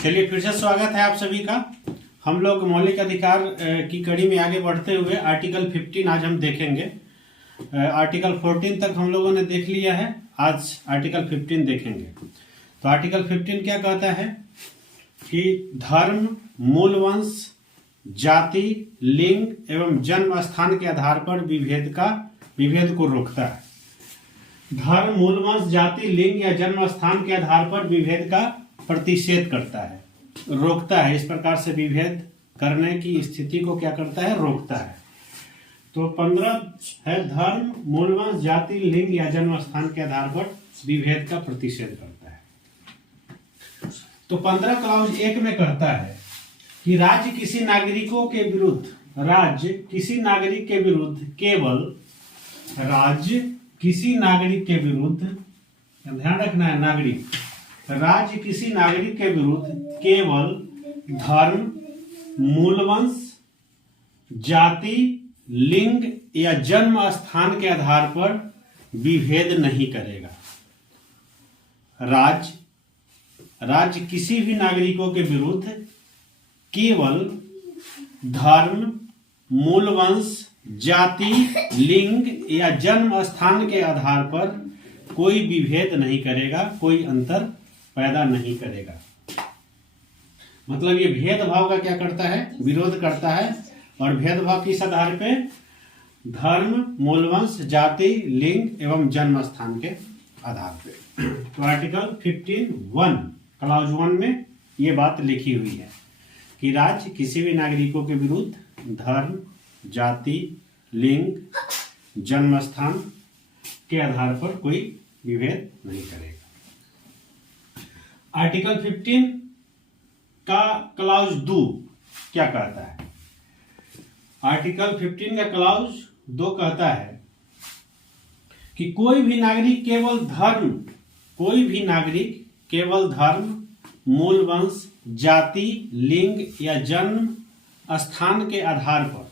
चलिए फिर से स्वागत है आप सभी का। हम लोग मौलिक अधिकार की कड़ी में आगे बढ़ते हुए आर्टिकल 15 आज हम देखेंगे। आर्टिकल 14 तक हम लोगों ने देख लिया है, आज आर्टिकल 15 देखेंगे। तो आर्टिकल 15 क्या कहता है कि धर्म, मूलवंश, जाति, लिंग एवं जन्म स्थान के आधार पर विभेद को रोकता है। धर्म, मूलवंश, जाति, लिंग या जन्म स्थान के आधार पर विभेद का प्रतिषेध करता है, रोकता है। इस प्रकार से विभेद करने की स्थिति को क्या करता है, रोकता है। तो 15 है धर्म, मूलवंश, जाति, लिंग या जन्म स्थान के आधार पर विभेद का प्रतिषेध करता है। तो 15 क्लॉज 1 में कहता है कि राज्य किसी नागरिक के विरुद्ध ध्यान रखना है, राज्य किसी नागरिक के विरुद्ध केवल धर्म, मूलवंश, जाति, लिंग या जन्म स्थान के आधार पर विभेद नहीं करेगा। राज्य किसी भी नागरिकों के विरुद्ध केवल धर्म, मूलवंश, जाति, लिंग या जन्म स्थान के आधार पर कोई विभेद नहीं करेगा, कोई अंतर पैदा नहीं करेगा। मतलब ये भेदभाव का क्या करता है, विरोध करता है। और भेदभाव किस आधार पे, धर्म, मूलवंश, जाति, लिंग एवं जन्म स्थान के आधार पे। तो आर्टिकल 15(1) क्लॉज 1 में ये बात लिखी हुई है कि राज्य किसी भी नागरिकों के विरुद्ध धर्म, जाति, लिंग, जन्म स्थान के आधार पर कोई विभेद नहीं करेगा। आर्टिकल 15 का क्लॉज 2 क्या कहता है? आर्टिकल 15 का क्लॉज 2 कहता है कि कोई भी नागरिक केवल धर्म, मूलवंश, जाति, लिंग या जन्म स्थान के आधार पर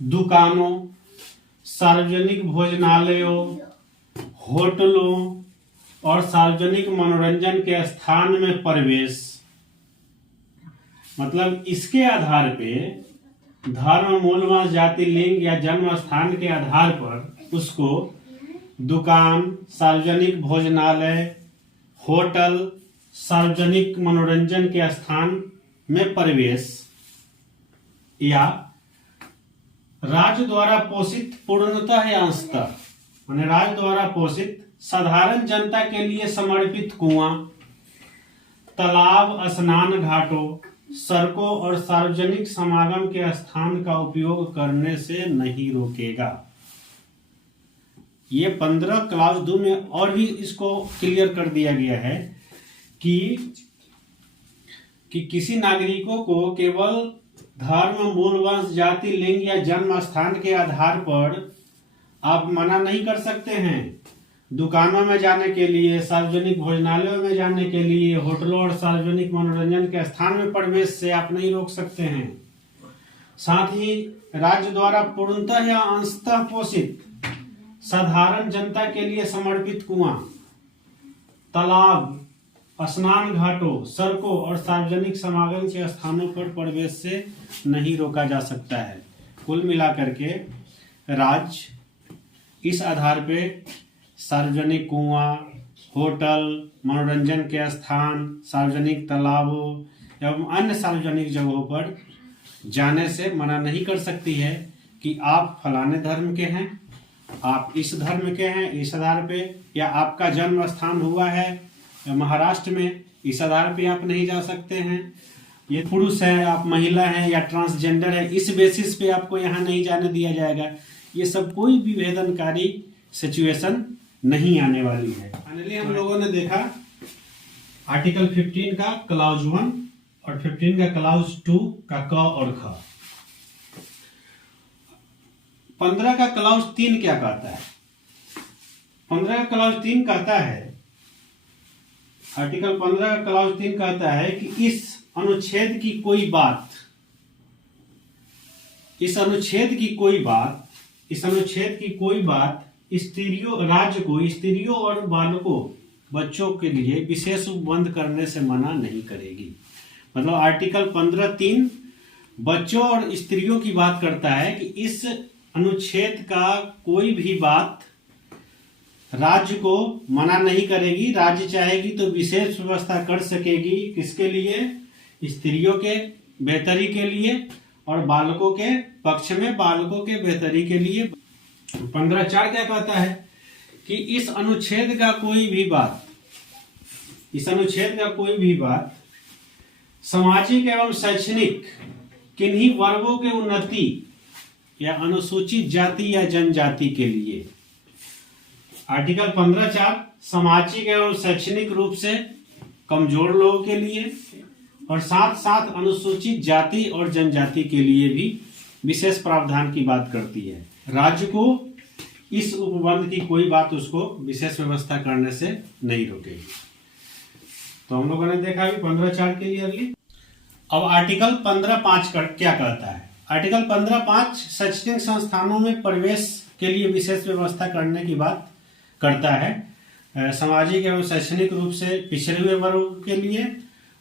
दुकानों, सार्वजनिक भोजनालयों, होटलों और सार्वजनिक मनोरंजन के स्थान में प्रवेश, मतलब इसके आधार पे धर्म, मूलवंश, जाति, लिंग या जन्म स्थान के आधार पर उसको दुकान, सार्वजनिक भोजनालय, होटल, सार्वजनिक मनोरंजन के स्थान में प्रवेश या राज्य द्वारा पोषित पूर्णतः या अंशतः, माने राज्य द्वारा पोषित साधारण जनता के लिए समर्पित कुआं, तालाब, स्नान घाटों, सड़कों और सार्वजनिक समागम के स्थान का उपयोग करने से नहीं रोकेगा। ये 15 क्लॉज 2 में और भी इसको क्लियर कर दिया गया है कि किसी नागरिकों को केवल धर्म, मूलवंश, जाति, लिंग या जन्म स्थान के आधार पर आप मना नहीं कर सकते हैं। दुकानों में जाने के लिए, सार्वजनिक भोजनालयों में जाने के लिए, होटलों और सार्वजनिक मनोरंजन के स्थान में प्रवेश से आप नहीं रोक सकते हैं। साथ ही राज्य द्वारा पूर्णतः या अंशतः पोषित साधारण जनता के लिए समर्पित कुआं, तालाब, स्नान घाटों, सड़कों और सार्वजनिक समागम के स्थानों पर प्रवेश से नहीं रोका जा सकता है। कुल मिलाकर के राज्य इस आधार पे सार्वजनिक कुआं, होटल, मनोरंजन के स्थान, सार्वजनिक तालाबों एवं अन्य सार्वजनिक जगहों पर जाने से मना नहीं कर सकती है कि आप फलाने धर्म के हैं, आप इस धर्म के हैं, इस आधार पे, या आपका जन्म स्थान हुआ है महाराष्ट्र में, इस आधार पे आप नहीं जा सकते हैं। ये पुरुष है, आप महिला हैं या ट्रांसजेंडर है, इस बेसिस पे आपको यहाँ नहीं जाने दिया जाएगा। ये सब कोई विभेदनकारी सिचुएशन नहीं आने वाली है। फाइनली हम लोगों ने देखा आर्टिकल 15 का क्लॉज 1 और 15 का क्लॉज 2 का क और ख। 15 का क्लॉज 3 क्या कहता है? 15 का क्लॉज 3 कहता है, आर्टिकल 15 का क्लॉज 3 कहता है कि इस अनुच्छेद की कोई बात राज्य को स्त्रियों और बालकों बच्चों के लिए विशेष उपबंध करने से मना नहीं करेगी। मतलब आर्टिकल 15(3) बच्चों और स्त्रियों की बात करता है कि इस अनुच्छेद का कोई भी बात राज्य को मना नहीं करेगी। राज्य चाहेगी तो विशेष व्यवस्था कर सकेगी। किसके लिए? स्त्रियों के बेहतरी के लिए और बालकों के पक्ष में बालकों के बेहतरी के लिए। 15(4) क्या कहता है कि इस अनुच्छेद का कोई भी बात सामाजिक एवं शैक्षणिक किन्हीं वर्गों के उन्नति या अनुसूचित जाति या जनजाति के लिए। आर्टिकल 15(4) सामाजिक एवं शैक्षणिक रूप से कमजोर लोगों के लिए और साथ साथ अनुसूचित जाति और जनजाति के लिए भी विशेष प्रावधान की बात करती है। राज्य को इस उपबंध की कोई बात उसको विशेष व्यवस्था करने से नहीं रोकेगी। तो हम लोगों ने देखा भी 15(4) के लिए अगली। अब आर्टिकल 15(5) क्या कहता है? आर्टिकल 15(5) शैक्षणिक संस्थानों में प्रवेश के लिए विशेष व्यवस्था करने की बात करता है। सामाजिक एवं शैक्षणिक रूप से पिछड़े हुए वर्गों के लिए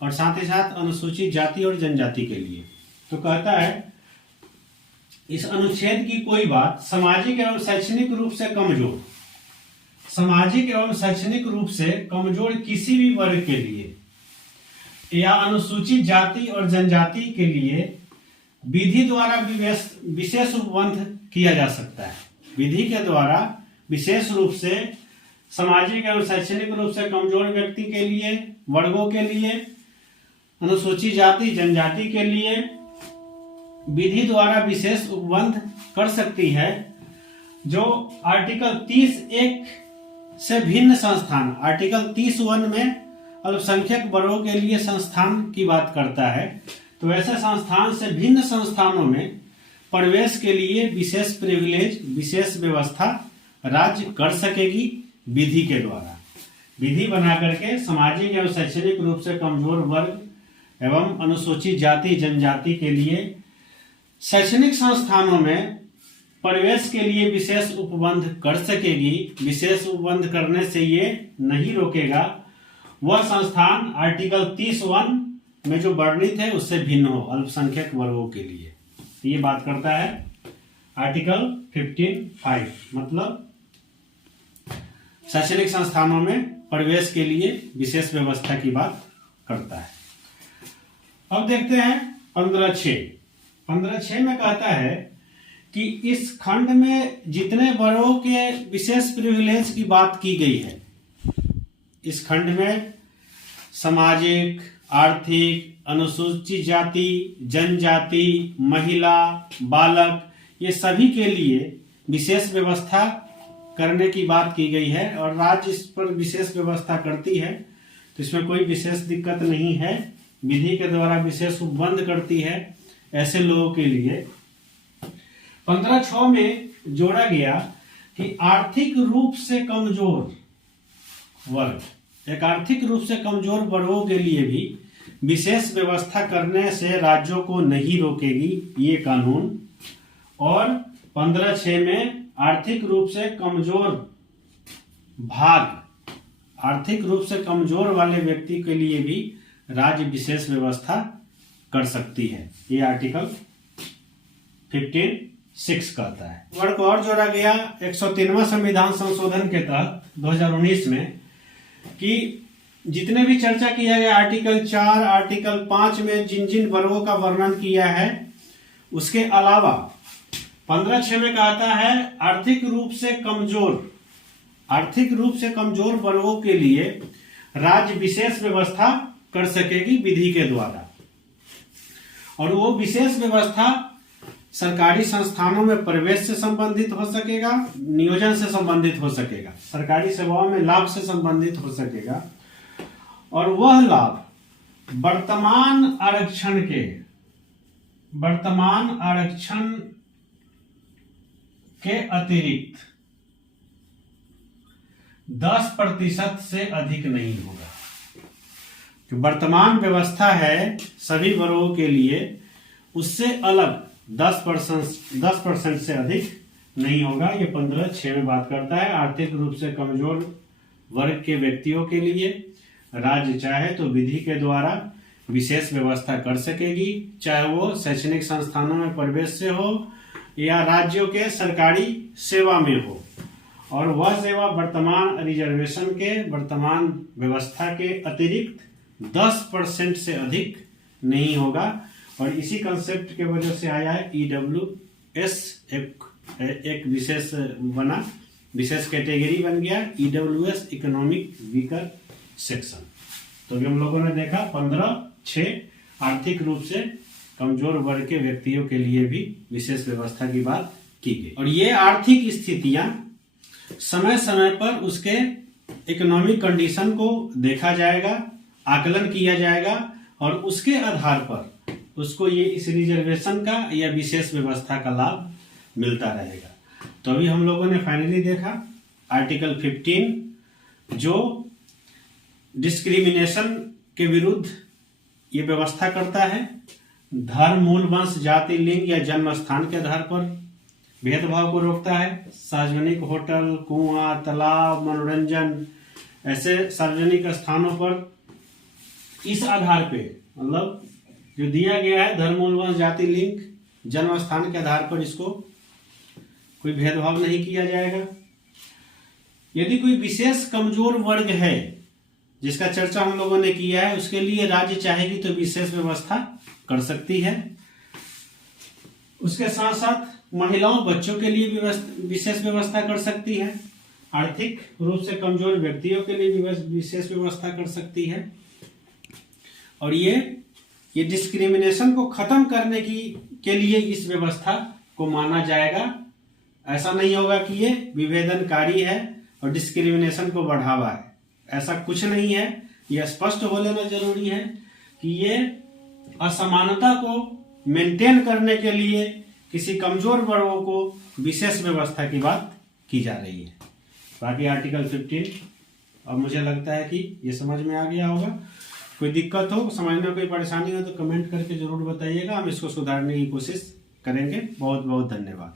और साथ ही साथ अनुसूचित जाति और जनजाति के लिए। तो कहता है इस अनुच्छेद की कोई बात सामाजिक एवं शैक्षणिक रूप से कमजोर किसी भी वर्ग के लिए या अनुसूचित जाति और जनजाति के लिए विधि द्वारा विशेष उपबंध किया जा सकता है। विधि के द्वारा विशेष रूप से सामाजिक एवं शैक्षणिक रूप से कमजोर व्यक्ति के लिए, वर्गों के लिए, अनुसूचित जाति जनजाति के लिए विधि द्वारा विशेष उपबंध कर सकती है। जो आर्टिकल 30(1) से भिन्न संस्थान, आर्टिकल 30(1) में अल्पसंख्यक वर्गों के लिए संस्थान की बात करता है। तो ऐसे संस्थान से भिन्न संस्थानों में प्रवेश के लिए विशेष प्रिविलेज, विशेष व्यवस्था राज्य कर सकेगी विधि के द्वारा। विधि बना करके सामाजिक एवं शैक्षणिक रूप से कमजोर वर्ग एवं अनुसूचित जाति जनजाति के लिए शैक्षणिक संस्थानों में प्रवेश के लिए विशेष उपबंध कर सकेगी। विशेष उपबंध करने से ये नहीं रोकेगा वह संस्थान आर्टिकल 30(1) में जो वर्णित है उससे भिन्न हो अल्पसंख्यक वर्गों के लिए। ये बात करता है आर्टिकल 15(5), मतलब शैक्षणिक संस्थानों में प्रवेश के लिए विशेष व्यवस्था की बात करता है। अब देखते हैं 15(6). 15(6) में कहता है कि इस खंड में जितने वर्गों के विशेष प्रिविलेज की बात की गई है, इस खंड में सामाजिक, आर्थिक, अनुसूचित जाति, जनजाति, महिला, बालक, ये सभी के लिए विशेष व्यवस्था करने की बात की गई है और राज्य इस पर विशेष व्यवस्था करती है। तो इसमें कोई विशेष दिक्कत नहीं है। विधि के द्वारा विशेष उपबंध करती है ऐसे लोगों के लिए। 15(6) में जोड़ा गया कि आर्थिक रूप से कमजोर वर्ग, एक आर्थिक रूप से कमजोर वर्गों के लिए भी विशेष व्यवस्था करने से राज्यों को नहीं रोकेगी ये कानून। और 15(6) में आर्थिक रूप से कमजोर भाग, आर्थिक रूप से कमजोर वाले व्यक्ति के लिए भी राज्य विशेष व्यवस्था कर सकती है। ये आर्टिकल 15(6) कहता है। वर्ग को और जोड़ा गया 103वां संविधान संशोधन के तहत 2019 में कि जितने भी चर्चा किया गया आर्टिकल 4, आर्टिकल 5 में जिन जिन वर्गों का वर्णन किया है, उसके अलावा 15(6) में कहता है आर्थिक रूप से कमजोर वर्गों के लिए राज्य विशेष व्यवस्था कर सकेगी विधि के द्वारा। और वो विशेष व्यवस्था सरकारी संस्थानों में प्रवेश से संबंधित हो सकेगा, नियोजन से संबंधित हो सकेगा, सरकारी सेवाओं में लाभ से संबंधित हो सकेगा। और वह लाभ वर्तमान आरक्षण के अतिरिक्त 10% से अधिक नहीं होगा। जो वर्तमान व्यवस्था है सभी वर्गों के लिए, उससे अलग 10% से अधिक नहीं होगा। ये 15(6) में बात करता है। आर्थिक रूप से कमजोर वर्ग के व्यक्तियों के लिए राज्य चाहे तो विधि के द्वारा विशेष व्यवस्था कर सकेगी, चाहे वो शैक्षणिक संस्थानों में प्रवेश से हो या राज्यों के सरकारी सेवा में हो, और वह सेवा वर्तमान रिजर्वेशन के वर्तमान व्यवस्था के अतिरिक्त 10% से अधिक नहीं होगा। और इसी कंसेप्ट के वजह से आया है EWS, एक विशेष बना, विशेष कैटेगरी बन गया EWS, इकोनॉमिक वीकर सेक्शन। तो अभी हम लोगों ने देखा 15(6) आर्थिक रूप से कमजोर वर्ग के व्यक्तियों के लिए भी विशेष व्यवस्था की बात की गई। और ये आर्थिक स्थितियां समय समय पर उसके इकोनॉमिक कंडीशन को देखा जाएगा, आकलन किया जाएगा और उसके आधार पर उसको ये इस रिजर्वेशन का या विशेष व्यवस्था का लाभ मिलता रहेगा। तो अभी हम लोगों ने फाइनली देखा आर्टिकल 15 जो डिस्क्रिमिनेशन के विरुद्ध ये व्यवस्था करता है, धर्म, मूल, वंश, जाति, लिंग या जन्म स्थान के आधार पर भेदभाव को रोकता है। सार्वजनिक होटल, कुआं, तालाब, मनोरंजन ऐसे सार्वजनिक स्थानों पर इस आधार पे, मतलब जो दिया गया है धर्म, मूल, वंश, जाति, लिंग, जन्म स्थान के आधार पर इसको कोई भेदभाव नहीं किया जाएगा। यदि कोई विशेष कमजोर वर्ग है जिसका चर्चा हम लोगों ने किया है, उसके लिए राज्य चाहेगी तो विशेष व्यवस्था कर सकती है। उसके साथ साथ महिलाओं, बच्चों के लिए भी विशेष व्यवस्था कर सकती है। आर्थिक रूप से कमजोर व्यक्तियों के लिए भी विशेष व्यवस्था कर सकती है। और ये डिस्क्रिमिनेशन को खत्म करने के लिए इस व्यवस्था को माना जाएगा। ऐसा नहीं होगा कि ये विभेदनकारी है और डिस्क्रिमिनेशन को बढ़ावा है, ऐसा कुछ नहीं है। यह स्पष्ट हो लेना जरूरी है कि ये असमानता को मेंटेन करने के लिए किसी कमजोर वर्गों को विशेष व्यवस्था की बात की जा रही है। बाकी आर्टिकल 15 अब मुझे लगता है कि ये समझ में आ गया होगा। कोई दिक्कत हो, समझने कोई परेशानी हो तो कमेंट करके जरूर बताइएगा, हम इसको सुधारने की कोशिश करेंगे। बहुत बहुत धन्यवाद।